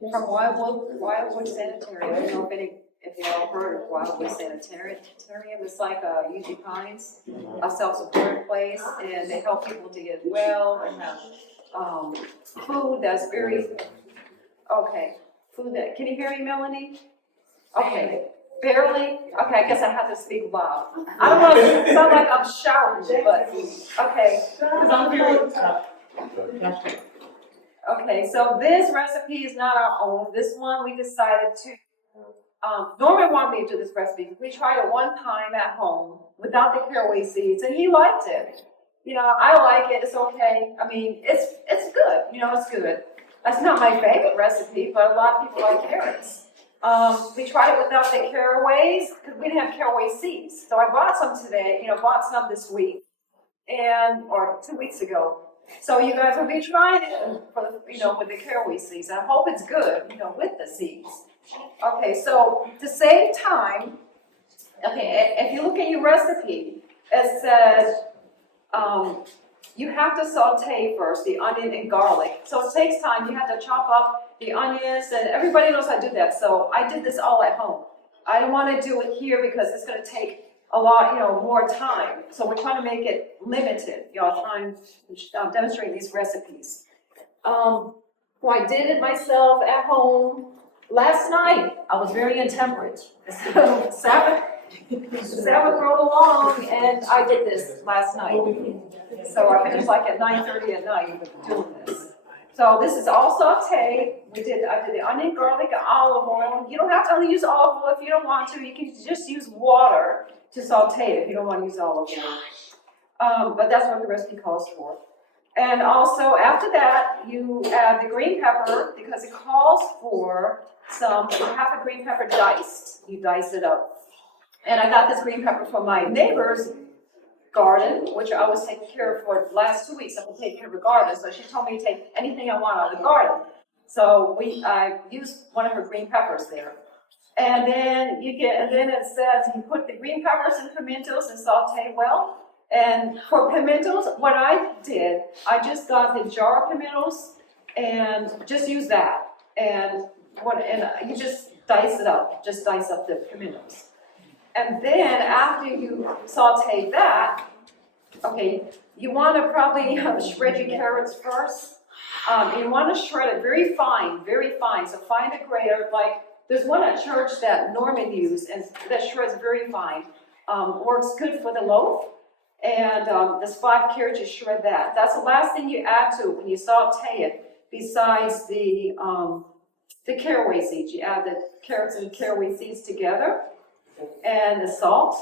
from Wildwood Sanitarium. I don't know if you all heard of Wildwood Sanitarium. It's like UG Pines, a self-supported place, and they help people to get well and have food that's very, okay, food that, can you hear me, Melanie? Okay, barely? Okay, I guess I have to speak loud. I don't want to sound like I'm shouting, but, okay, because I'm very, okay, so this recipe is not our own. This one we decided to, Norman wanted me to do this recipe. We tried it one time at home without the caraway seeds, and he liked it. You know, I like it, it's okay. I mean, it's good, you know, it's good. That's not my favorite recipe, but a lot of people like carrots. We tried it without the caraways, because we didn't have caraway seeds. So I bought some today, bought some this week, or 2 weeks ago. So you guys will be trying it for the, with the caraway seeds. I hope it's good, with the seeds. Okay, so to save time, okay, if you look at your recipe, it says you have to saute first the onion and garlic. So it takes time. You have to chop up the onions, and everybody knows how to do that. So I did this all at home. I don't want to do it here because it's going to take a lot, more time. So we're trying to make it limited, trying to demonstrate these recipes. Well, I did it myself at home last night. I was very intemperate. So Sabbath rolled along, and I did this last night. So I finished like at 9:30 at night doing this. So this is all sauté. I did the onion, garlic, and olive oil. You don't have to only use olive oil if you don't want to. You can just use water to saute it if you don't want to use olive oil. But that's what the recipe calls for. And also after that, you add the green pepper because it calls for half a green pepper diced. You dice it up. And I got this green pepper from my neighbor's garden, which I was taking care of for the last 2 weeks. I was taking care of her garden, so she told me to take anything I want out of the garden. So I used one of her green peppers there. And then it says you put the green peppers and pimentos and saute well. And for pimentos, what I did, I just got the jar of pimentos and just use that. And you just dice it up. Just dice up the pimentos. And then after you saute that, okay, you want to probably shred your carrots first. You want to shred it very fine, very fine. So find a grater. Like there's one at church that Norman used, and that shreds very fine. Works good for the loaf. And there's 5 carrots. You shred that. That's the last thing you add to it when you saute it. Besides the caraway seeds, you add the carrots and caraway seeds together. And the salt,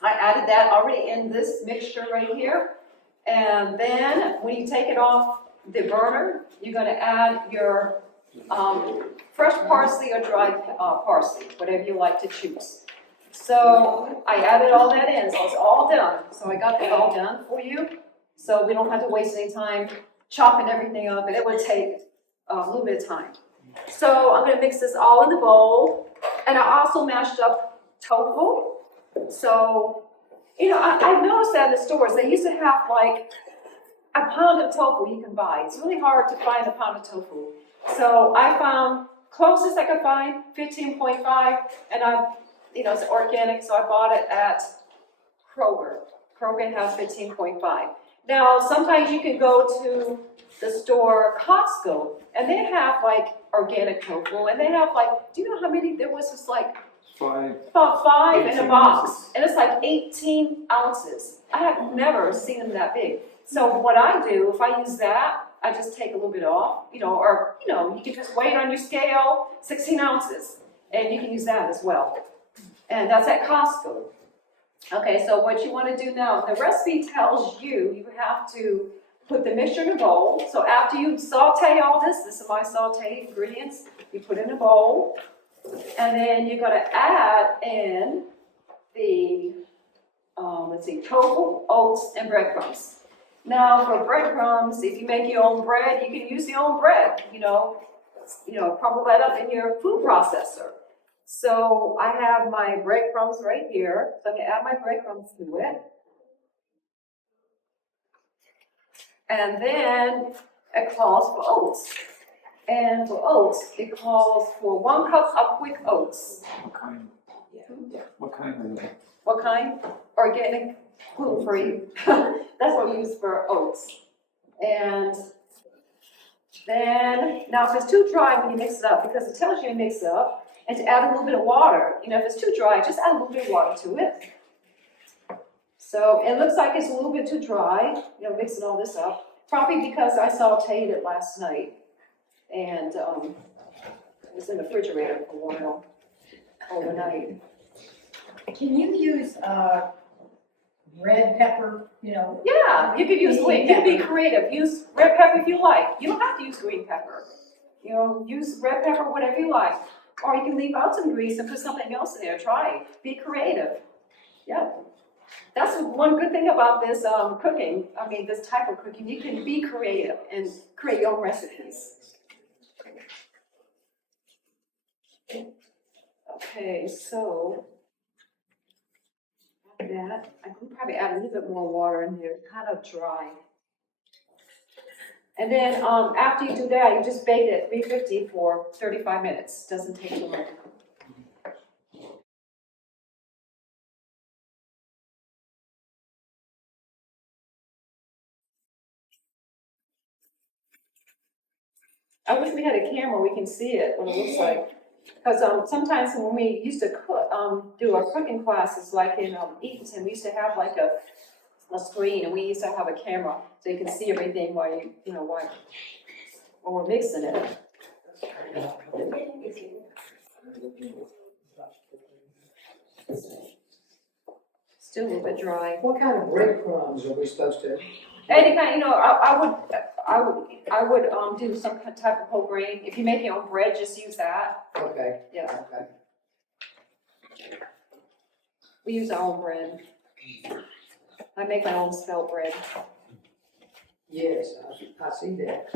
I added that already in this mixture right here. And then when you take it off the burner, you're going to add your fresh parsley or dried parsley, whatever you like to choose. So I added all that in, so it's all done. So I got that all done for you, so we don't have to waste any time chopping everything up, and it would take a little bit of time. So I'm going to mix this all in the bowl, and I also mashed up tofu. So, I've noticed that in the stores, they used to have like a pound of tofu you can buy. It's really hard to find a pound of tofu. So I found closest I could find, 15.5, and it's organic, so I bought it at Kroger. Kroger has 15.5. Now, sometimes you can go to the store Costco, and they have like organic tofu, and they have like, do you know how many? There was just like 5. About 5 in a box, and it's like 18 ounces. I have never seen them that big. So what I do, if I use that, I just take a little bit off, or you can just weigh it on your scale, 16 ounces, and you can use that as well. And that's at Costco. Okay, so what you want to do now, the recipe tells you have to put the mixture in a bowl. So after you saute all this is my saute ingredients, you put in a bowl. And then you're going to add in the, tofu, oats, and breadcrumbs. Now, for breadcrumbs, if you make your own bread, you can use your own bread. Crumble that up in your food processor. So I have my breadcrumbs right here. So I'm going to add my breadcrumbs to it. And then it calls for oats. And for oats, it calls for 1 cup of quick oats. What kind? What kind are they? What kind? Organic, gluten-free. That's what we use for oats. And then, now if it's too dry when you mix it up, because it tells you to mix it up, and to add a little bit of water. You know, if it's too dry, just add a little bit of water to it. So it looks like it's a little bit too dry, you know, mixing all this up. Probably because I sauteed it last night. And it was in the refrigerator for a while, overnight. Can you use red pepper, you know? Yeah, you could use green, you can be creative. Use red pepper if you like. You don't have to use green pepper. You know, use red pepper, whatever you like. Or you can leave out some grease and put something else in there. Try it. Be creative. Yeah. That's one good thing about this cooking. I mean, this type of cooking. You can be creative and create your own recipes. Okay, so after that, I can probably add a little bit more water in here, kind of dry. And then after you do that, you just bake it at 350 for 35 minutes. Doesn't take too long. I wish we had a camera, we can see it, what it looks like. Because sometimes when we used to cook, do our cooking classes, like in Eatonton, we used to have like a screen, and we used to have a camera, so you can see everything while while we're mixing it. Still a little bit dry. What kind of breadcrumbs are we supposed to? Any kind, I would do some type of whole grain. If you make your own bread, just use that. Okay. Yeah. Okay. We use our own bread. I make my own spelt bread. Yes, I see that.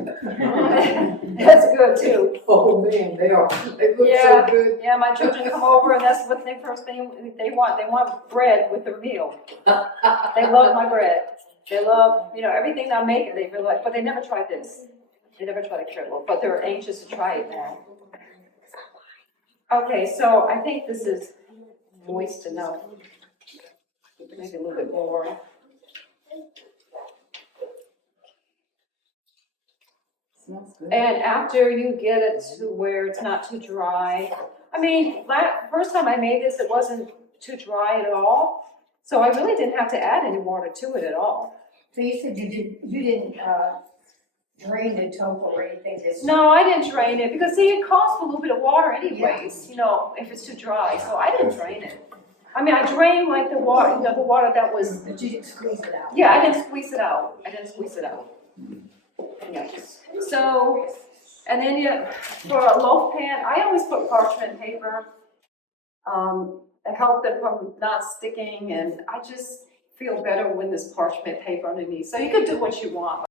That's good too. Oh man, they look Yeah. so good. Yeah, my children come over and that's what the first thing they want. They want bread with their meal. They love my bread. They love, everything I make, they really like, but they never tried this. They never tried a carrot loaf, but they're anxious to try it now. Okay, so I think this is moist enough. Maybe a little bit more. Smells good. And after you get it to where it's not too dry, I mean, first time I made this, it wasn't too dry at all. So I really didn't have to add any water to it at all. So you said you didn't drain the tofu or anything? No, I didn't drain it because see, it calls for a little bit of water anyways, if it's too dry. So I didn't drain it. I mean, I drained like the water, the water that was. But you didn't squeeze it out? Yeah, I didn't squeeze it out. Yeah. So, and then for a loaf pan, I always put parchment paper. It helped it from not sticking, and I just feel better when there's parchment paper underneath. So you could do what you want.